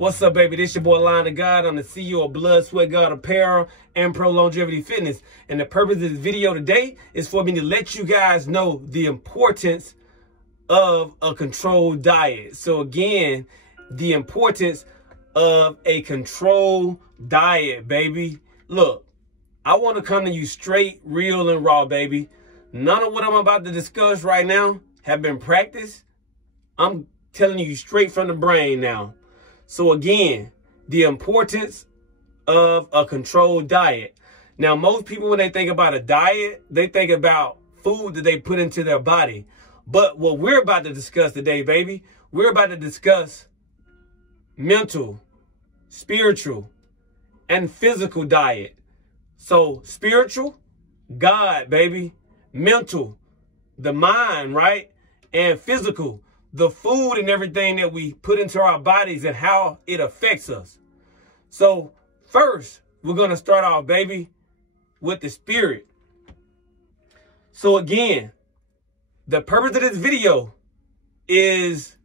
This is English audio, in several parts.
What's up, baby? This your boy, Untitled. I'm the CEO of BloodSweatGod Apparel and Prolongevity Fitness. And the purpose of this video today is for me to let you guys know the importance of a controlled diet. So again, the importance of a controlled diet, baby. Look, I want to come to you straight, real, and raw, baby. None of what I'm about to discuss right now have been practiced. I'm telling you straight from the brain now. So again, the importance of a controlled diet. Now, most people, when they think about a diet, they think about food that they put into their body. But what we're about to discuss today, baby, we're about to discuss mental, spiritual, and physical diet. So spiritual, God, baby. Mental, the mind, right? And physical, the food and everything that we put into our bodies and how it affects us. So first, we're going to start off, baby, with the spirit. So again, the purpose of this video is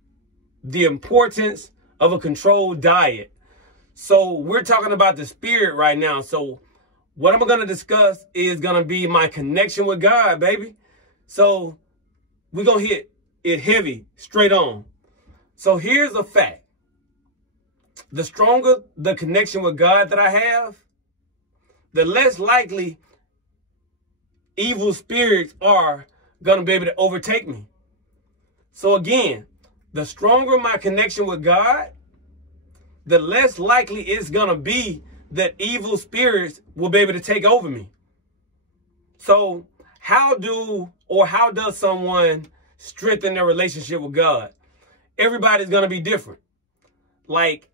the importance of a controlled diet. So we're talking about the spirit right now. So what I'm going to discuss is going to be my connection with God, baby. So we're going to hit it heavy, straight on. So here's a fact. The stronger the connection with God that I have, the less likely evil spirits are going to be able to overtake me. So again, the stronger my connection with God, the less likely it's going to be that evil spirits will be able to take over me. So how does someone strengthen their relationship with God? Everybody's going to be different. Like,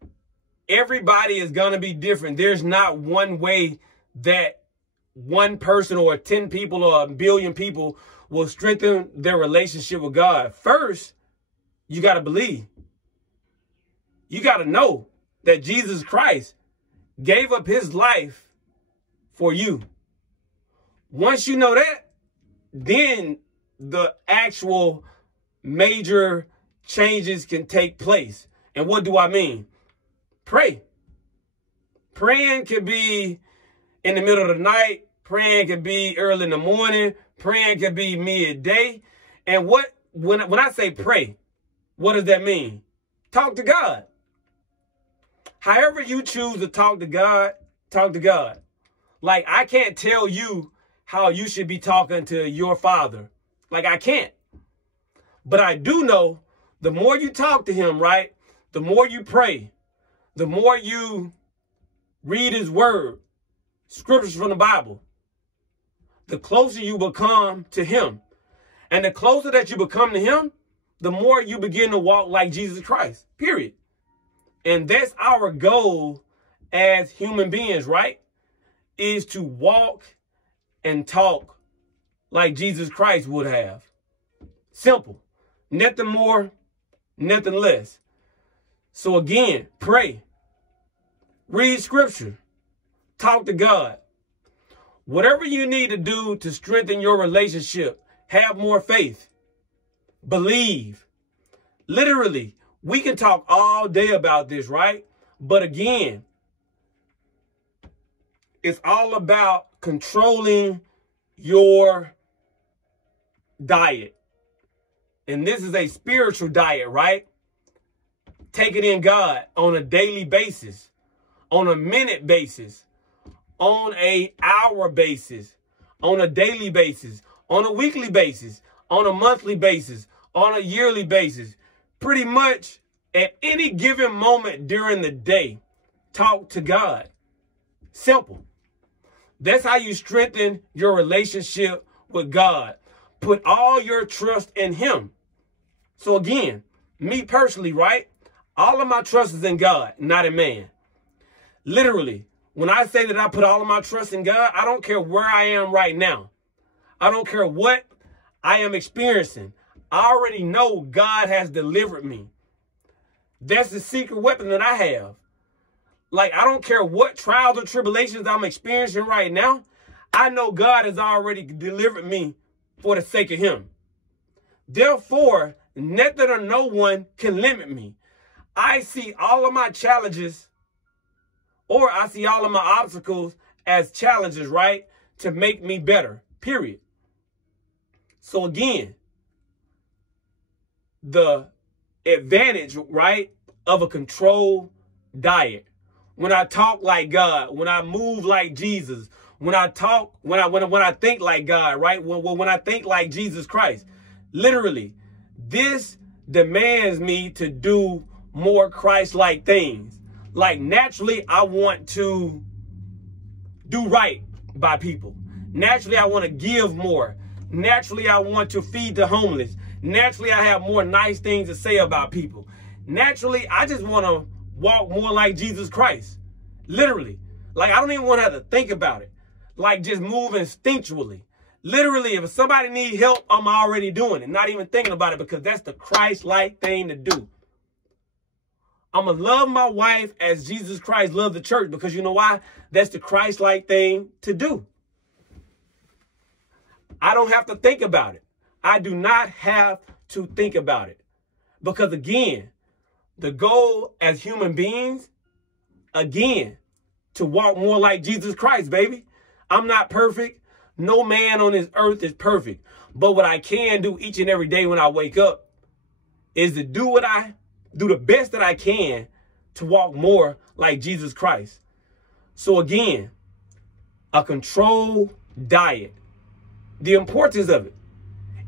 everybody is going to be different. There's not one way that one person or 10 people or 1 billion people will strengthen their relationship with God. First, you got to believe. You got to know that Jesus Christ gave up his life for you. Once you know that, then the actual major changes can take place. And what do I mean? Pray. Praying can be in the middle of the night. Praying can be early in the morning. Praying can be midday. And when I say pray, what does that mean? Talk to God. However you choose to talk to God, talk to God. Like, I can't tell you how you should be talking to your father. Like, I can't. But I do know the more you talk to him, right? The more you pray, the more you read his word, scriptures from the Bible, the closer you become to him. And the closer that you become to him, the more you begin to walk like Jesus Christ, period. And that's our goal as human beings, right? Is to walk and talk like Jesus Christ would have. Simple. Nothing more, nothing less. So again, pray. Read scripture. Talk to God. Whatever you need to do to strengthen your relationship, have more faith. Believe. Literally, we can talk all day about this, right? But again, it's all about controlling your diet. And this is a spiritual diet, right? Take it in God on a daily basis, on a minute basis, on an hour basis, on a daily basis, on a weekly basis, on a monthly basis, on a yearly basis. Pretty much at any given moment during the day, talk to God. Simple. That's how you strengthen your relationship with God. Put all your trust in him. So again, me personally, right? All of my trust is in God, not in man. Literally, when I say that I put all of my trust in God, I don't care where I am right now. I don't care what I am experiencing. I already know God has delivered me. That's the secret weapon that I have. Like, I don't care what trials or tribulations I'm experiencing right now. I know God has already delivered me for the sake of him. Therefore, nothing or no one can limit me. I see all of my challenges, or I see all of my obstacles as challenges, right? To make me better, period. So again, the advantage, right, of a controlled diet. When I talk like God, when I move like Jesus, when I talk, when I think like God, right? When I think like Jesus Christ, literally, this demands me to do more Christ-like things. Like naturally, I want to do right by people. Naturally, I want to give more. Naturally, I want to feed the homeless. Naturally, I have more nice things to say about people. Naturally, I just want to walk more like Jesus Christ. Literally. Like, I don't even want to have to think about it. Like, just move instinctually. Literally, if somebody needs help, I'm already doing it. Not even thinking about it, because that's the Christ-like thing to do. I'm going to love my wife as Jesus Christ loved the church, because you know why? That's the Christ-like thing to do. I don't have to think about it. I do not have to think about it. Because again, the goal as human beings, again, to walk more like Jesus Christ, baby. I'm not perfect. No man on this earth is perfect. But what I can do each and every day when I wake up is to do the best that I can to walk more like Jesus Christ. So again, a controlled diet. The importance of it.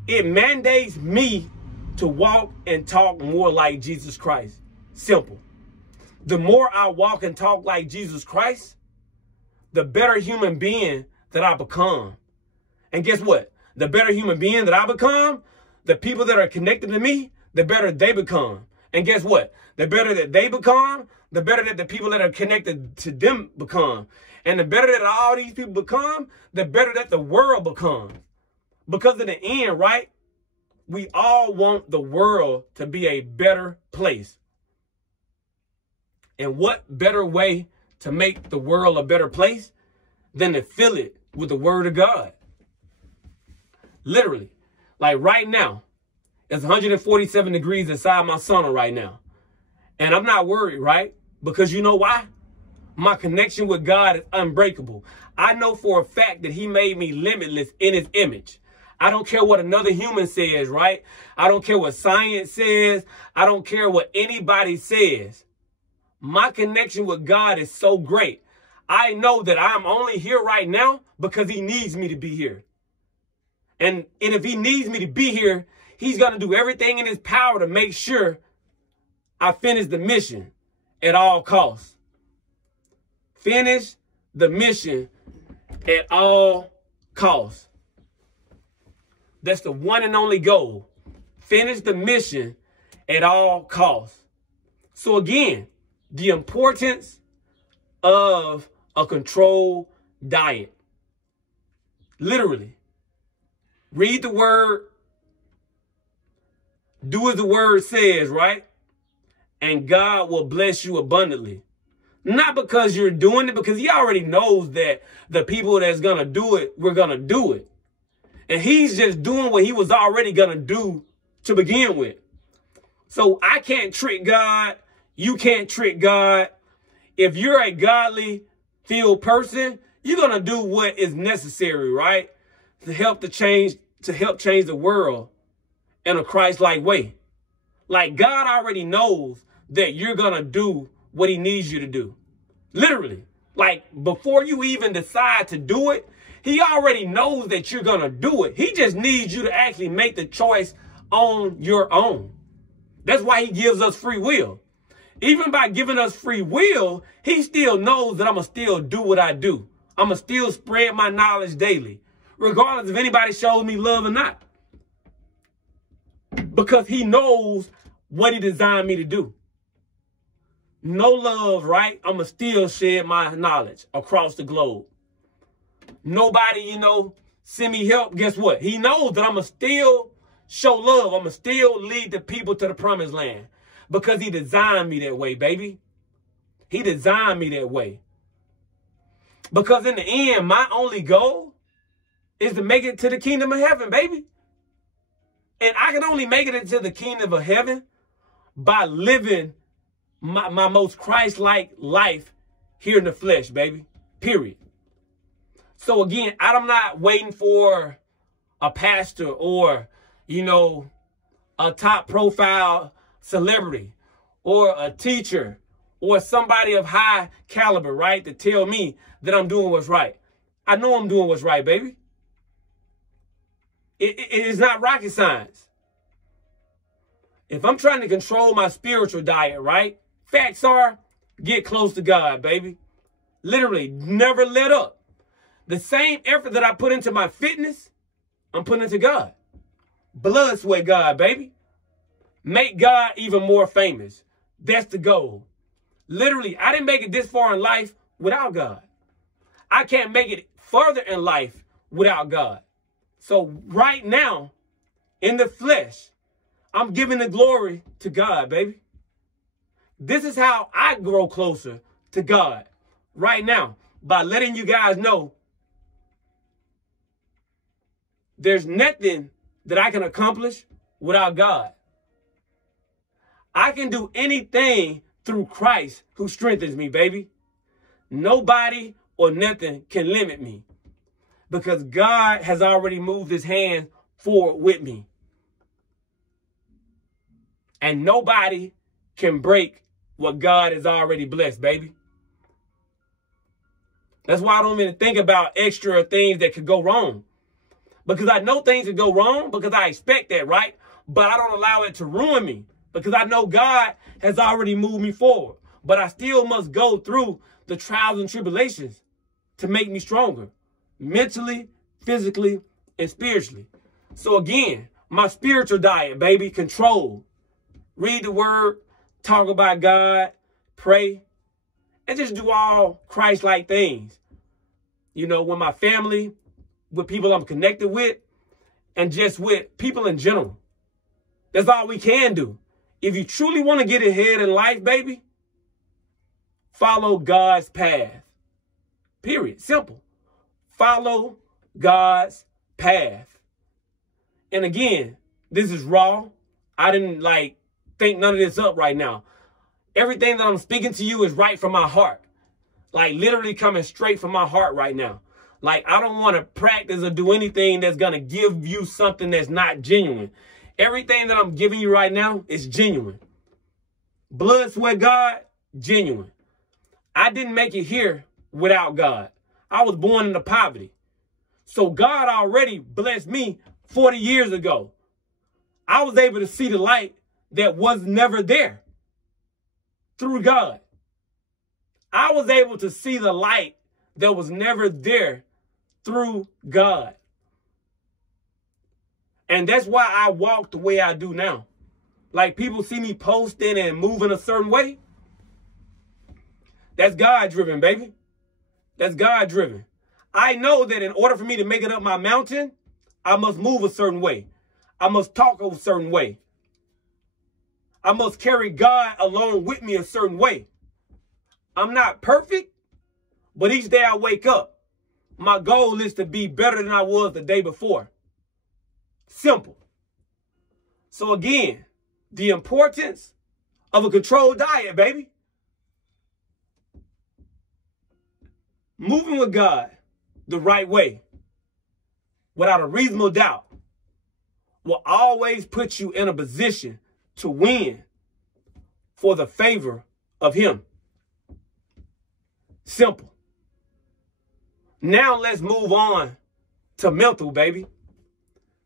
It mandates me to walk and talk more like Jesus Christ. Simple. The more I walk and talk like Jesus Christ, the better human being that I become. And guess what? The better human being that I become, the people that are connected to me, the better they become. And guess what? The better that they become, the better that the people that are connected to them become. And the better that all these people become, the better that the world becomes. Because in the end, right, we all want the world to be a better place. And what better way to make the world a better place than to fill it with the word of God? Literally. Like right now, it's 147 degrees inside my sauna right now. And I'm not worried, right? Because you know why? My connection with God is unbreakable. I know for a fact that he made me limitless in his image. I don't care what another human says, right? I don't care what science says. I don't care what anybody says. My connection with God is so great. I know that I'm only here right now because he needs me to be here. And if he needs me to be here, he's going to do everything in his power to make sure I finish the mission at all costs. Finish the mission at all costs. That's the one and only goal. Finish the mission at all costs. So again, the importance of a controlled diet. Literally. Read the word. Do as the word says, right? And God will bless you abundantly. Not because you're doing it, because he already knows that the people that's going to do it, we're going to do it. And he's just doing what he was already going to do to begin with. So I can't trick God. You can't trick God. If you're a godly filled person, you're going to do what is necessary, right? To help change the world in a Christ-like way. Like God already knows that you're going to do what he needs you to do. Literally. Like before you even decide to do it, he already knows that you're going to do it. He just needs you to actually make the choice on your own. That's why he gives us free will. Even by giving us free will, he still knows that I'm going to still do what I do. I'm going to still spread my knowledge daily, regardless if anybody shows me love or not. Because he knows what he designed me to do. No love, right? I'm going to still share my knowledge across the globe. Nobody, send me help. Guess what? He knows that I'm going to still show love. I'm going to still lead the people to the promised land. Because he designed me that way, baby. He designed me that way. Because in the end, my only goal is to make it to the kingdom of heaven, baby. And I can only make it into the kingdom of heaven by living my most Christ-like life here in the flesh, baby. Period. So again, I'm not waiting for a pastor or, you know, a top profile celebrity or a teacher or somebody of high caliber, right, to tell me that I'm doing what's right. I know I'm doing what's right, baby. It is not rocket science. If I'm trying to control my spiritual diet, right, facts are, get close to God, baby. Literally, never let up. The same effort that I put into my fitness, I'm putting into God. Blood, sweat, God, baby. Make God even more famous. That's the goal. Literally, I didn't make it this far in life without God. I can't make it further in life without God. So right now, in the flesh, I'm giving the glory to God, baby. This is how I grow closer to God right now, by letting you guys know there's nothing that I can accomplish without God. I can do anything through Christ who strengthens me, baby. Nobody or nothing can limit me because God has already moved his hand forward with me. And nobody can break what God has already blessed, baby. That's why I don't even think about extra things that could go wrong. Because I know things could go wrong because I expect that, right? But I don't allow it to ruin me because I know God has already moved me forward. But I still must go through the trials and tribulations to make me stronger, mentally, physically, and spiritually. So again, my spiritual diet, baby, control. Read the word, talk about God, pray, and just do all Christ-like things. You know, with my family, with people I'm connected with, and just with people in general. That's all we can do. If you truly want to get ahead in life, baby, follow God's path. Period. Simple. Follow God's path. And again, this is raw. I didn't think none of this up right now. Everything that I'm speaking to you is right from my heart. Like literally coming straight from my heart right now. Like I don't want to practice or do anything that's going to give you something that's not genuine. Everything that I'm giving you right now is genuine. Blood, sweat, God, genuine. I didn't make it here without God. I was born into poverty. So God already blessed me 40 years ago. I was able to see the light that was never there through God. I was able to see the light that was never there through God. And that's why I walk the way I do now. Like people see me posting and moving a certain way. That's God driven, baby. That's God driven. I know that in order for me to make it up my mountain, I must move a certain way. I must talk a certain way. I must carry God along with me a certain way. I'm not perfect, but each day I wake up, my goal is to be better than I was the day before. Simple. So again, the importance of a controlled diet, baby. Moving with God the right way, without a reasonable doubt, will always put you in a position to win for the favor of him. Simple. Now let's move on to mental, baby.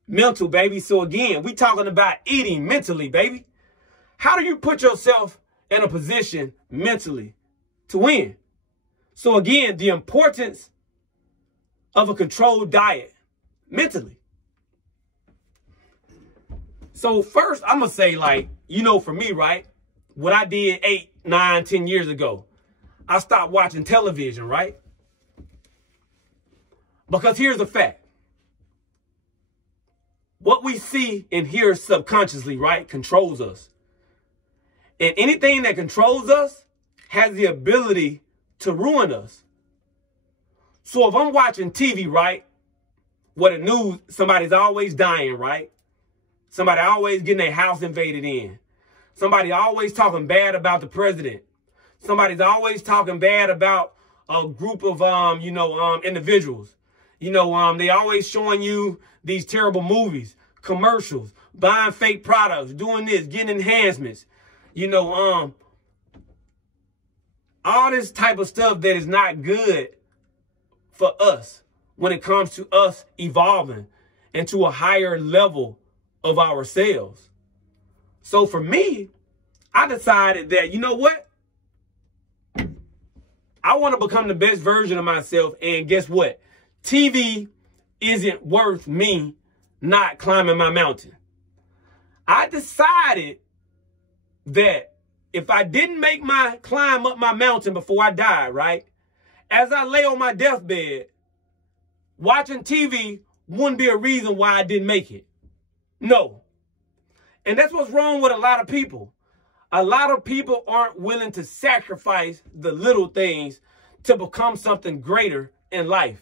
Mental, baby. So again, we talking about eating mentally, baby. How do you put yourself in a position mentally to win? So again, the importance of a controlled diet mentally. So first, I'm going to say, for me, right, what I did 8, 9, 10 years ago, I stopped watching television, right? Because here's the fact. What we see and hear subconsciously, right, controls us. And anything that controls us has the ability to ruin us. So if I'm watching TV, right, where the news, somebody's always dying, right? Somebody always getting their house invaded in. Somebody always talking bad about the president. Somebody's always talking bad about a group of, individuals. They always showing you these terrible movies, commercials, buying fake products, doing this, getting enhancements. All this type of stuff that is not good for us when it comes to us evolving into a higher level of ourselves. So for me, I decided that, you know what? I want to become the best version of myself. And guess what? TV isn't worth me not climbing my mountain. I decided that if I didn't make my climb up my mountain before I died, right? As I lay on my deathbed, watching TV wouldn't be a reason why I didn't make it. No. And that's what's wrong with a lot of people. A lot of people aren't willing to sacrifice the little things to become something greater in life.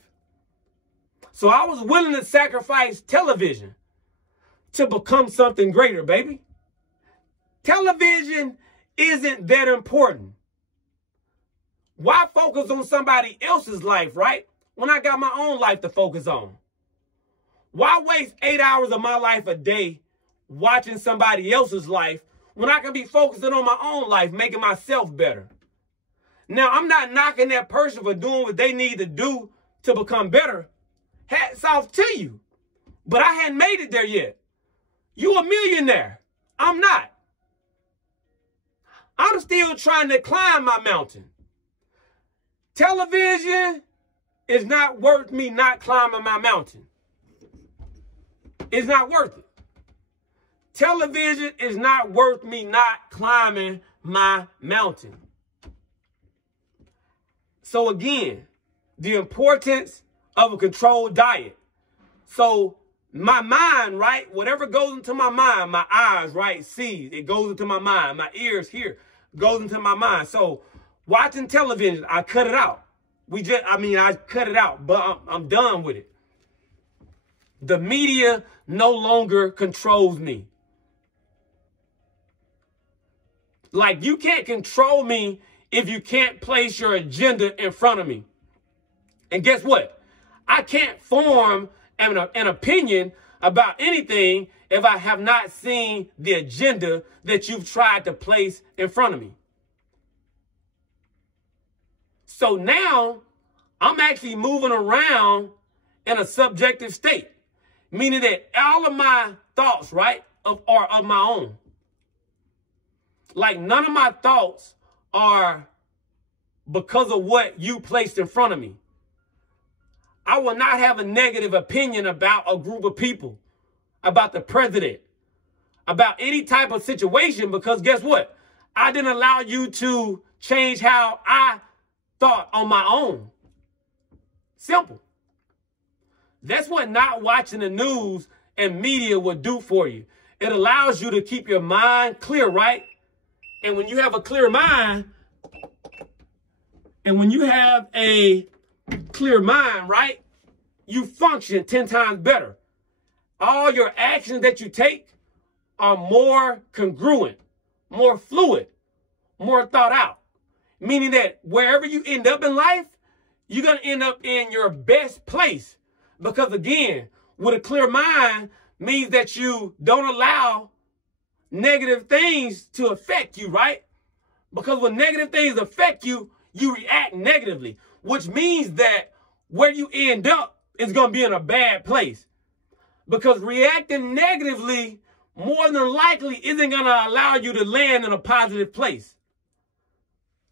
So I was willing to sacrifice television to become something greater, baby. Television isn't that important. Why focus on somebody else's life, right? When I got my own life to focus on. Why waste 8 hours of my life a day watching somebody else's life when I can be focusing on my own life, making myself better? Now, I'm not knocking that person for doing what they need to do to become better. Hats off to you. But I hadn't made it there yet. You a millionaire. I'm not. I'm still trying to climb my mountain. Television is not worth me not climbing my mountain. It's not worth it. Television is not worth me not climbing my mountain. So again, the importance of a controlled diet. So my mind, right? Whatever goes into my mind, my eyes, right, sees. It goes into my mind. My ears hear. Goes into my mind. So watching television, I cut it out. I cut it out, but I'm done with it. The media no longer controls me. Like, you can't control me if you can't place your agenda in front of me. And guess what? I can't form an opinion about anything if I have not seen the agenda that you've tried to place in front of me. So now I'm actually moving around in a subjective state, meaning that all of my thoughts, right, are of my own. Like, none of my thoughts are because of what you placed in front of me. I will not have a negative opinion about a group of people, about the president, about any type of situation, because guess what? I didn't allow you to change how I thought on my own. Simple. That's what not watching the news and media will do for you. It allows you to keep your mind clear, right? And when you have a clear mind, right, you function 10 times better. All your actions that you take are more congruent, more fluid, more thought out. Meaning that wherever you end up in life, you're going to end up in your best place. Because again, with a clear mind means that you don't allow negative things to affect you, right? Because when negative things affect you, you react negatively, which means that where you end up is going to be in a bad place. Because reacting negatively more than likely isn't going to allow you to land in a positive place.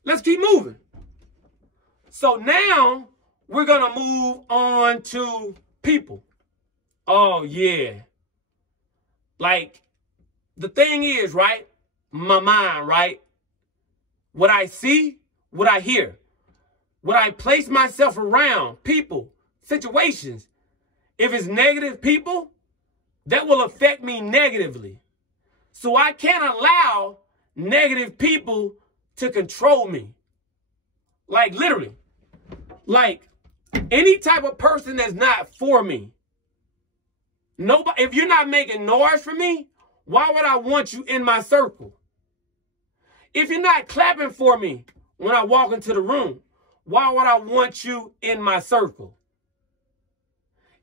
Let's keep moving. So now we're going to move on to people. Oh, yeah. Like, the thing is, right? My mind, right? What I see, what I hear, what I place myself around, people, situations. If it's negative people, that will affect me negatively. So I can't allow negative people to control me. Like, literally. Like, any type of person that's not for me. Nobody, if you're not making noise for me, why would I want you in my circle? If you're not clapping for me when I walk into the room, why would I want you in my circle?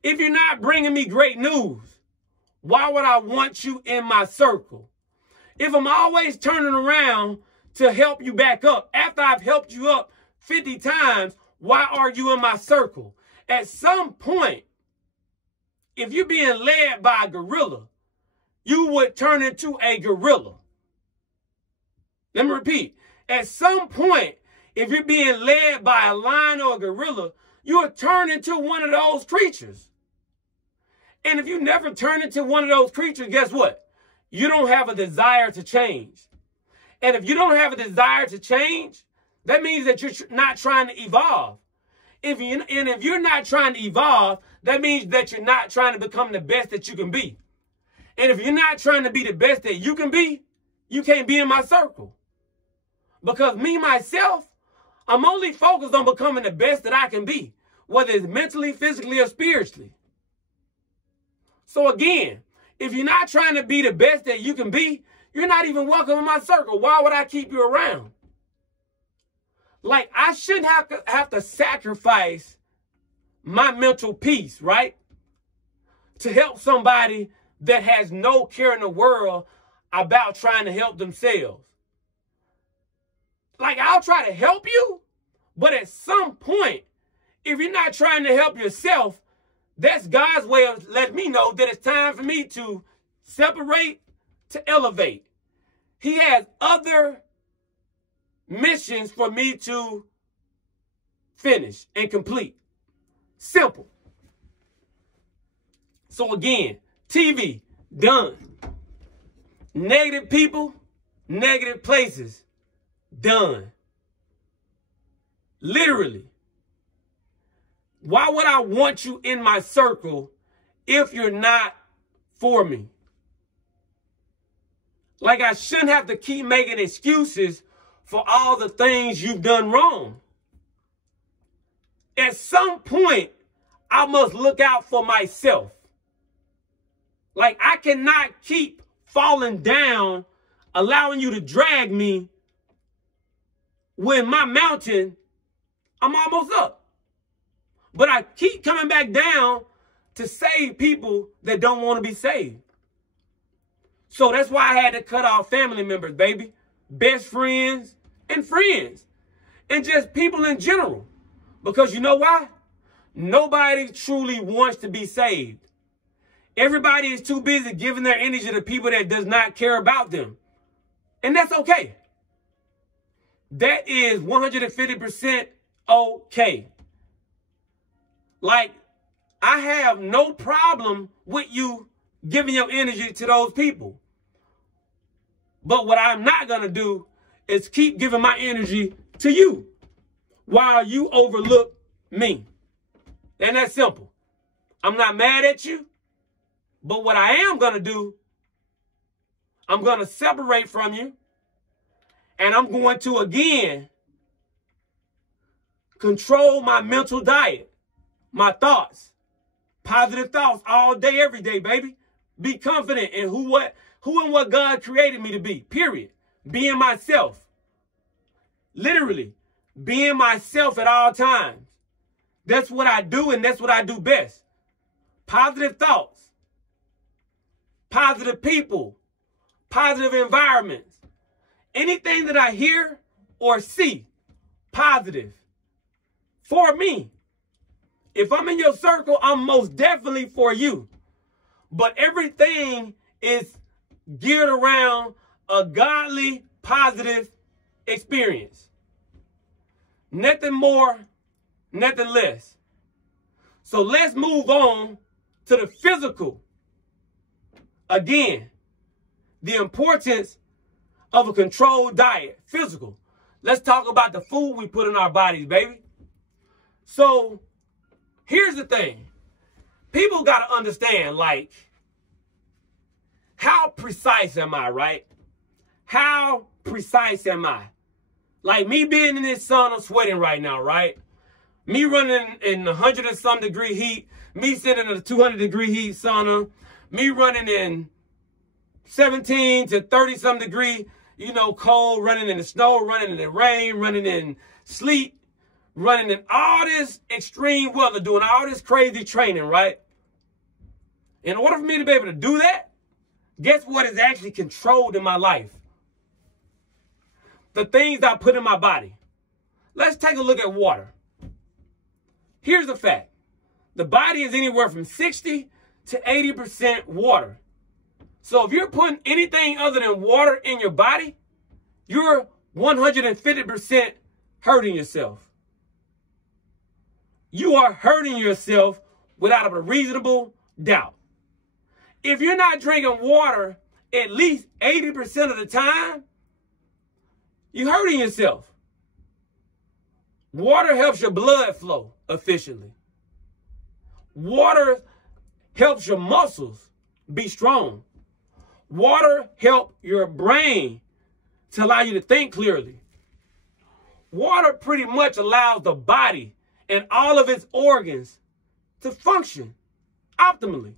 If you're not bringing me great news, why would I want you in my circle? If I'm always turning around to help you back up after I've helped you up 50 times, why are you in my circle? At some point, if you're being led by a gorilla, you would turn into a gorilla. Let me repeat. At some point, if you're being led by a lion or a gorilla, you'll turn into one of those creatures. And if you never turn into one of those creatures, guess what? You don't have a desire to change. And if you don't have a desire to change, that means that you're not trying to evolve. If you're not trying to evolve, that means that you're not trying to become the best that you can be. And if you're not trying to be the best that you can be, you can't be in my circle. Because me, myself, I'm only focused on becoming the best that I can be, whether it's mentally, physically, or spiritually. So again, if you're not trying to be the best that you can be, you're not even welcome in my circle. Why would I keep you around? Like, I shouldn't have to sacrifice my mental peace, right? To help somebody that has no care in the world about trying to help themselves. Like, I'll try to help you, but at some point, if you're not trying to help yourself, that's God's way of letting me know that it's time for me to separate, to elevate. He has other missions for me to finish and complete. Simple. So again, TV, done. Negative people, negative places, done. Literally. Why would I want you in my circle if you're not for me? Like, I shouldn't have to keep making excuses for all the things you've done wrong. At some point, I must look out for myself. Like, I cannot keep falling down, allowing you to drag me when my mountain, I'm almost up. But I keep coming back down to save people that don't want to be saved. So that's why I had to cut off family members, baby. Best friends and friends. And just people in general. Because you know why? Nobody truly wants to be saved. Everybody is too busy giving their energy to people that does not care about them. And that's okay. That is 150% okay. Like, I have no problem with you giving your energy to those people. But what I'm not going to do is keep giving my energy to you while you overlook me. And that's simple. I'm not mad at you. But what I am going to do, I'm going to separate from you. And I'm going to, again, control my mental diet. My thoughts, positive thoughts all day, every day, baby. Be confident in who and what God created me to be, period. Being myself. Literally, being myself at all times. That's what I do, and that's what I do best. Positive thoughts, positive people, positive environments. Anything that I hear or see, positive. For me. If I'm in your circle, I'm most definitely for you. But everything is geared around a godly, positive experience. Nothing more, nothing less. So let's move on to the physical. Again, the importance of a controlled diet, physical. Let's talk about the food we put in our bodies, baby. So, here's the thing. People got to understand, like, how precise am I, right? How precise am I? Like, me being in this sauna sweating right now, right? Me running in 100 and some degree heat. Me sitting in a 200 degree heat sauna. Me running in 17 to 30 some degree, you know, cold, running in the snow, running in the rain, running in sleet, running in all this extreme weather, doing all this crazy training, right? In order for me to be able to do that, guess what is actually controlled in my life? The things I put in my body. Let's take a look at water. Here's the fact. The body is anywhere from 60 to 80% water. So if you're putting anything other than water in your body, you're 150% hurting yourself. You are hurting yourself without a reasonable doubt. If you're not drinking water at least 80% of the time, you're hurting yourself. Water helps your blood flow efficiently. Water helps your muscles be strong. Water helps your brain to allow you to think clearly. Water pretty much allows the body and all of its organs to function optimally.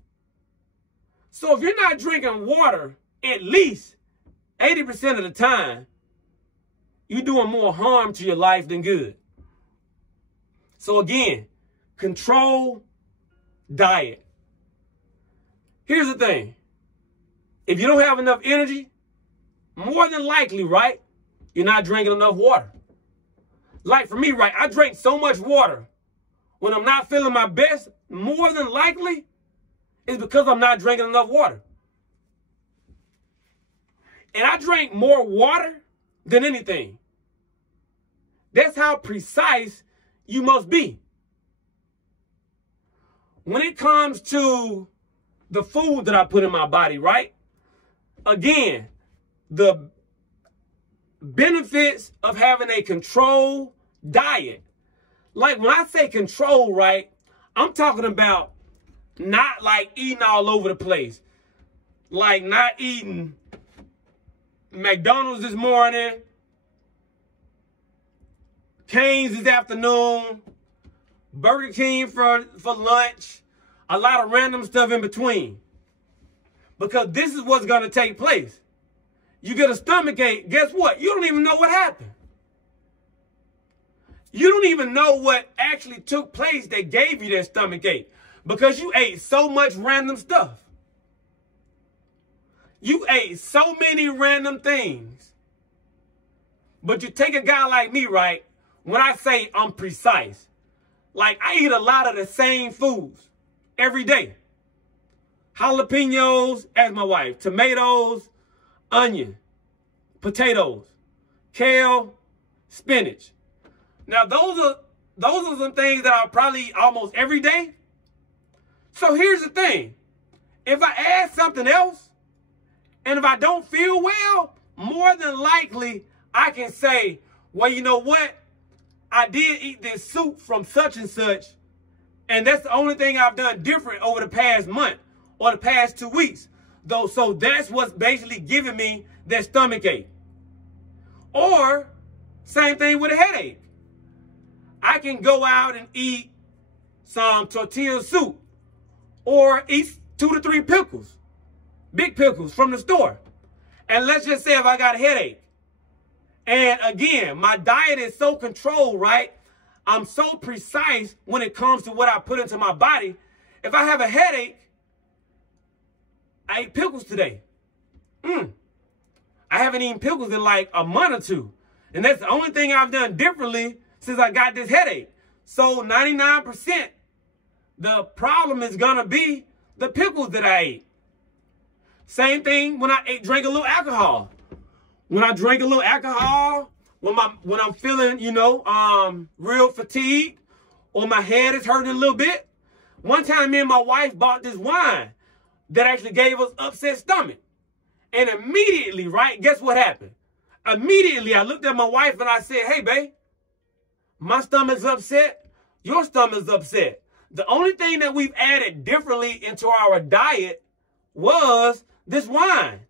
So if you're not drinking water at least 80% of the time, you're doing more harm to your life than good. So again, control diet. Here's the thing. If you don't have enough energy, more than likely, right, you're not drinking enough water. Like for me, right, I drink so much water when I'm not feeling my best, more than likely, it's because I'm not drinking enough water. And I drink more water than anything. That's how precise you must be. When it comes to the food that I put in my body, right? Again, the benefits of having a controlled diet. Like when I say control, right, I'm talking about not like eating all over the place. Like not eating McDonald's this morning, Cane's this afternoon, Burger King for lunch, a lot of random stuff in between. Because this is what's going to take place. You get a stomach ache, guess what? You don't even know what happened. You don't even know what actually took place that gave you that stomach ache. Because you ate so much random stuff. You ate so many random things. But you take a guy like me, right? When I say I'm precise, like I eat a lot of the same foods every day. Jalapenos, as my wife, tomatoes, onion, potatoes, kale, spinach. Now those are some things that I probably eat almost every day. So here's the thing. If I add something else, and if I don't feel well, more than likely I can say, well, you know what? I did eat this soup from such and such, and that's the only thing I've done different over the past month or the past 2 weeks. Though, so that's what's basically giving me that stomach ache. Or, same thing with a headache. I can go out and eat some tortilla soup or eat 2 to 3 pickles, big pickles from the store. And let's just say if I got a headache. And again, my diet is so controlled, right? I'm so precise when it comes to what I put into my body. If I have a headache, I ate pickles today. I haven't eaten pickles in like a month or 2. And that's the only thing I've done differently since I got this headache. So 99%, the problem is going to be the pickles that I ate. Same thing when I drank a little alcohol. When I drink a little alcohol, when I'm feeling, you know, real fatigued, or my head is hurting a little bit. One time, me and my wife bought this wine that actually gave us upset stomach. And immediately, right, guess what happened? Immediately, I looked at my wife and I said, hey, babe, my stomach's upset. Your stomach's upset. The only thing that we've added differently into our diet was this wine.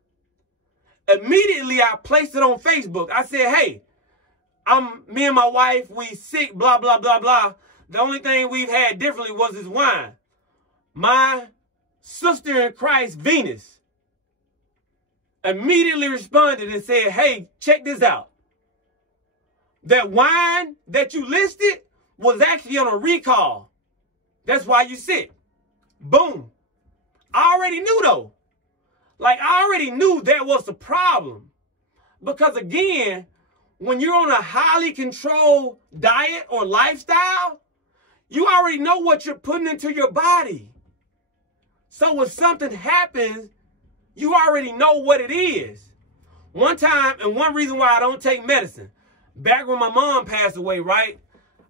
Immediately, I placed it on Facebook. I said, hey, me and my wife, we sick, blah, blah, blah, blah. The only thing we've had differently was this wine. My sister in Christ, Venus, immediately responded and said, hey, check this out. That wine that you listed was actually on a recall. That's why you sick. Boom. I already knew though. Like, I already knew that was the problem. Because again, when you're on a highly controlled diet or lifestyle, you already know what you're putting into your body. So when something happens, you already know what it is. One time, and one reason why I don't take medicine, back when my mom passed away, right,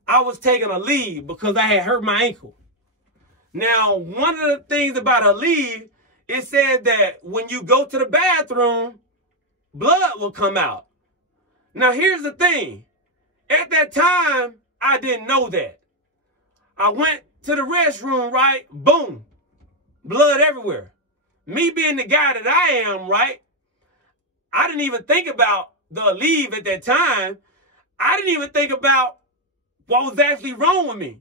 I was taking a leave because I had hurt my ankle. Now, one of the things about a leave, it said that when you go to the bathroom, blood will come out. Now, here's the thing. At that time, I didn't know that. I went to the restroom, right? Boom. Blood everywhere. Me being the guy that I am, right? I didn't even think about the leave at that time. I didn't even think about what was actually wrong with me.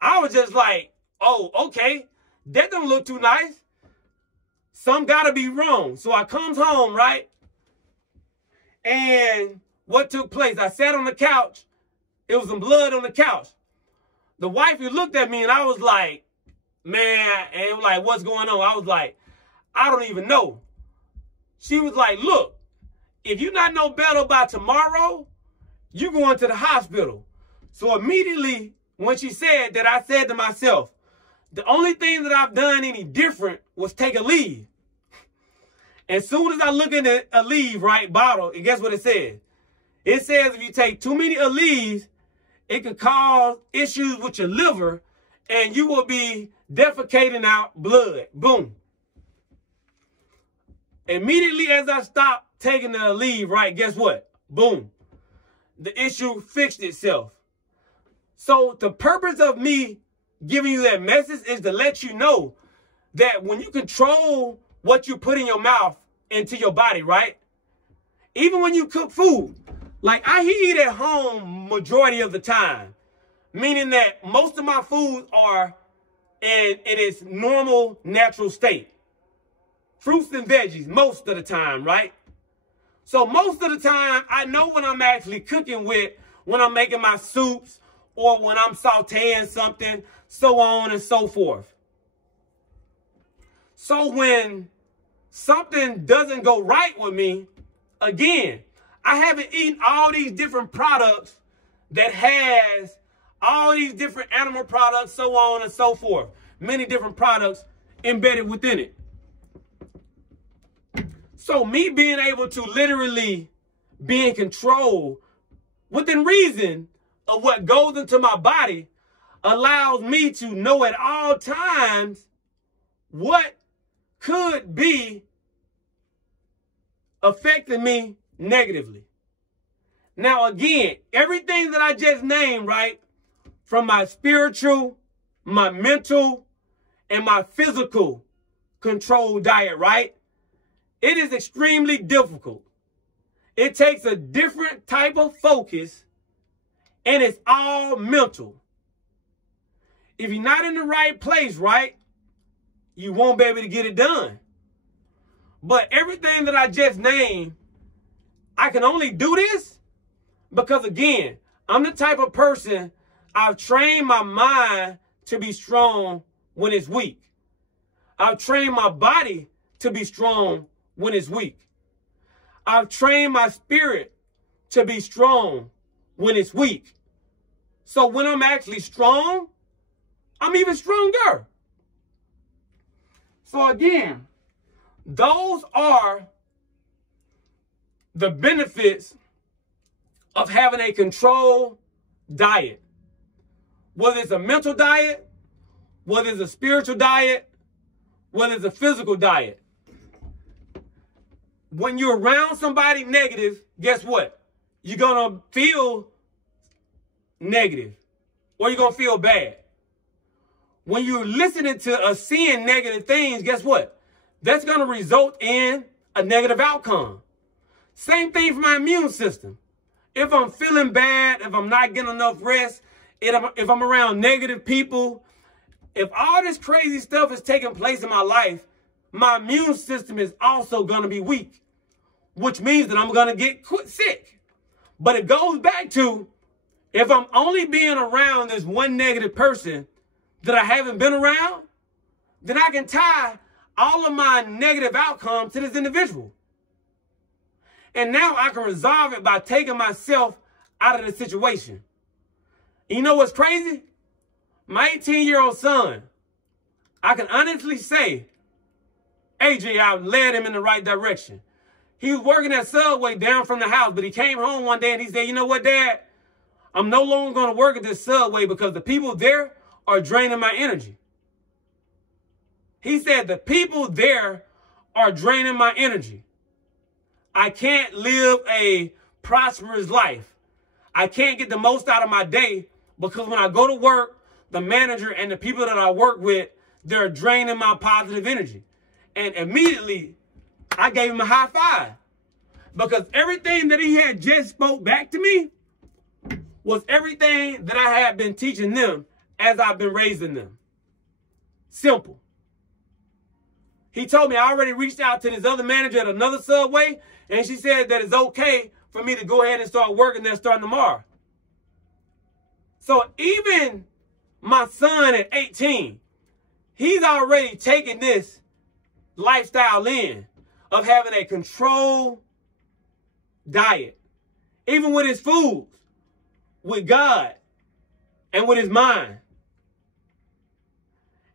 I was just like, oh, okay, that don't look too nice. Some gotta be wrong. So I comes home, right? And what took place? I sat on the couch. It was some blood on the couch. The wifey looked at me and I was like, man, and it was like, what's going on? I was like, I don't even know. She was like, look, if you not know better by tomorrow, you going to the hospital. So immediately when she said that, I said to myself, the only thing that I've done any different was take a leave. As soon as I look at a leave, right, bottle, and guess what it says? It says if you take too many leaves, it can cause issues with your liver and you will be defecating out blood. Boom. Immediately as I stopped taking the leave, right, guess what? Boom. The issue fixed itself. So the purpose of me giving you that message is to let you know that when you control what you put in your mouth into your body, right? Even when you cook food, like I eat at home majority of the time, meaning that most of my foods are in its normal, natural state. Fruits and veggies most of the time, right? So most of the time, I know when I'm actually cooking with, when I'm making my soups or when I'm sauteing something, so on and so forth. So when something doesn't go right with me, again, I haven't eaten all these different products that has all these different animal products, so on and so forth. Many different products embedded within it. So me being able to literally be in control within reason of what goes into my body allows me to know at all times what could be affecting me negatively. Now, again, everything that I just named, right, from my spiritual, my mental, and my physical control diet, right, it is extremely difficult. It takes a different type of focus, and it's all mental. If you're not in the right place, right, you won't be able to get it done. But everything that I just named, I can only do this because, again, I'm the type of person, I've trained my mind to be strong when it's weak. I've trained my body to be strong when it's weak. I've trained my spirit to be strong when it's weak. So when I'm actually strong, I'm even stronger. So again, those are the benefits of having a controlled diet. Whether it's a mental diet, whether it's a spiritual diet, whether it's a physical diet. When you're around somebody negative, guess what? You're going to feel negative or you're going to feel bad. When you're listening to or seeing negative things, guess what? That's going to result in a negative outcome. Same thing for my immune system. If I'm feeling bad, if I'm not getting enough rest, if I'm around negative people, if all this crazy stuff is taking place in my life, my immune system is also going to be weak. which means that I'm going to get sick. But it goes back to, if I'm only being around this one negative person that I haven't been around, then I can tie all of my negative outcomes to this individual. And now I can resolve it by taking myself out of the situation. And you know what's crazy? My 18-year-old son, I can honestly say, AJ, I led him in the right direction. He was working at Subway down from the house, but he came home one day and he said, you know what, Dad? I'm no longer going to work at this Subway because the people there are draining my energy. He said, the people there are draining my energy. I can't live a prosperous life. I can't get the most out of my day because when I go to work, the manager and the people that I work with, they're draining my positive energy. And immediately, I gave him a high five because everything that he had just spoke back to me was everything that I had been teaching them as I've been raising them. Simple. He told me I already reached out to this other manager at another Subway, and she said that it's okay for me to go ahead and start working there starting tomorrow. So even my son at 18, he's already taken this lifestyle in of having a controlled diet, even with his foods, with God, and with his mind.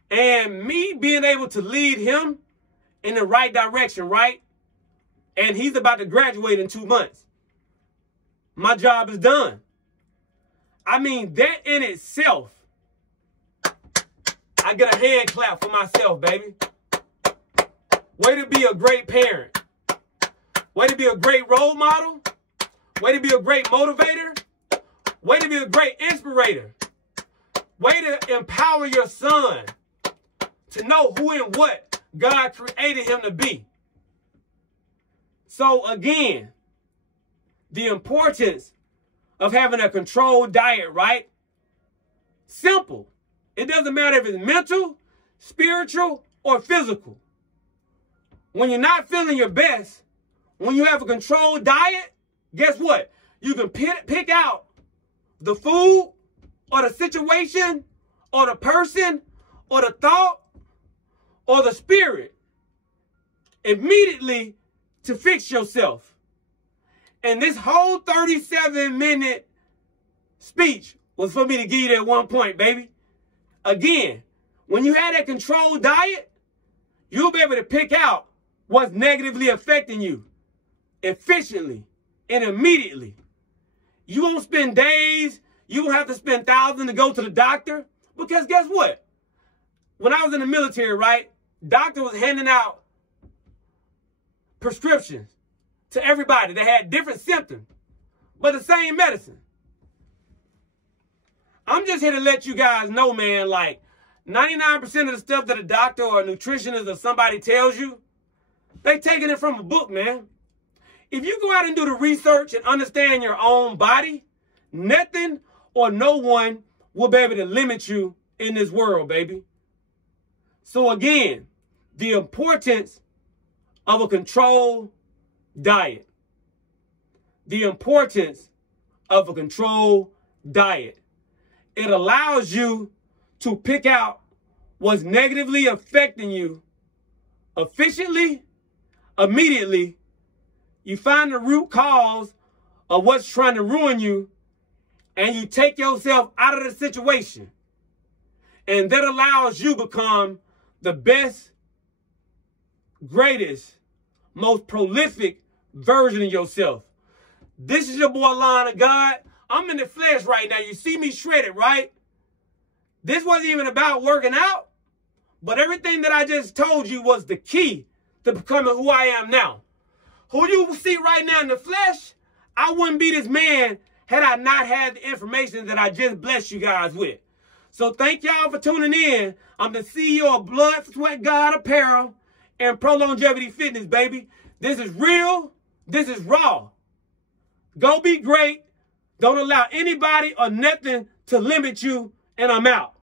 And me being able to lead him in the right direction, right? And he's about to graduate in 2 months. My job is done. I mean, that in itself, I get a hand clap for myself, baby. Way to be a great parent. Way to be a great role model. Way to be a great motivator. Way to be a great inspirator. Way to empower your son to know who and what God created him to be. So again, the importance of having a controlled diet, right? Simple. It doesn't matter if it's mental, spiritual, or physical. When you're not feeling your best, when you have a controlled diet, guess what? You can pick out the food or the situation or the person or the thought or the spirit immediately to fix yourself. And this whole 37-minute speech was for me to give you that one point, baby. Again, when you have that controlled diet, you'll be able to pick out what's negatively affecting you efficiently and immediately. You won't spend days, you won't have to spend thousands to go to the doctor, because guess what? When I was in the military, right, doctor was handing out prescriptions to everybody that had different symptoms, but the same medicine. I'm just here to let you guys know, man, like 99% of the stuff that a doctor or a nutritionist or somebody tells you, they taking it from a book, man. If you go out and do the research and understand your own body, nothing or no one will be able to limit you in this world, baby. So again, the importance of a controlled diet. The importance of a controlled diet. It allows you to pick out what's negatively affecting you efficiently, immediately. You find the root cause of what's trying to ruin you, and you take yourself out of the situation. And that allows you to become the best, greatest, most prolific version of yourself. This is your boy, Line of God. I'm in the flesh right now. You see me shredded, right? This wasn't even about working out, but everything that I just told you was the key to becoming who I am now. Who you see right now in the flesh, I wouldn't be this man had I not had the information that I just blessed you guys with. So thank y'all for tuning in. I'm the CEO of BloodSweatGod Apparel and Prolongevity Fitness, baby. This is real. This is raw. Go be great. Don't allow anybody or nothing to limit you, and I'm out.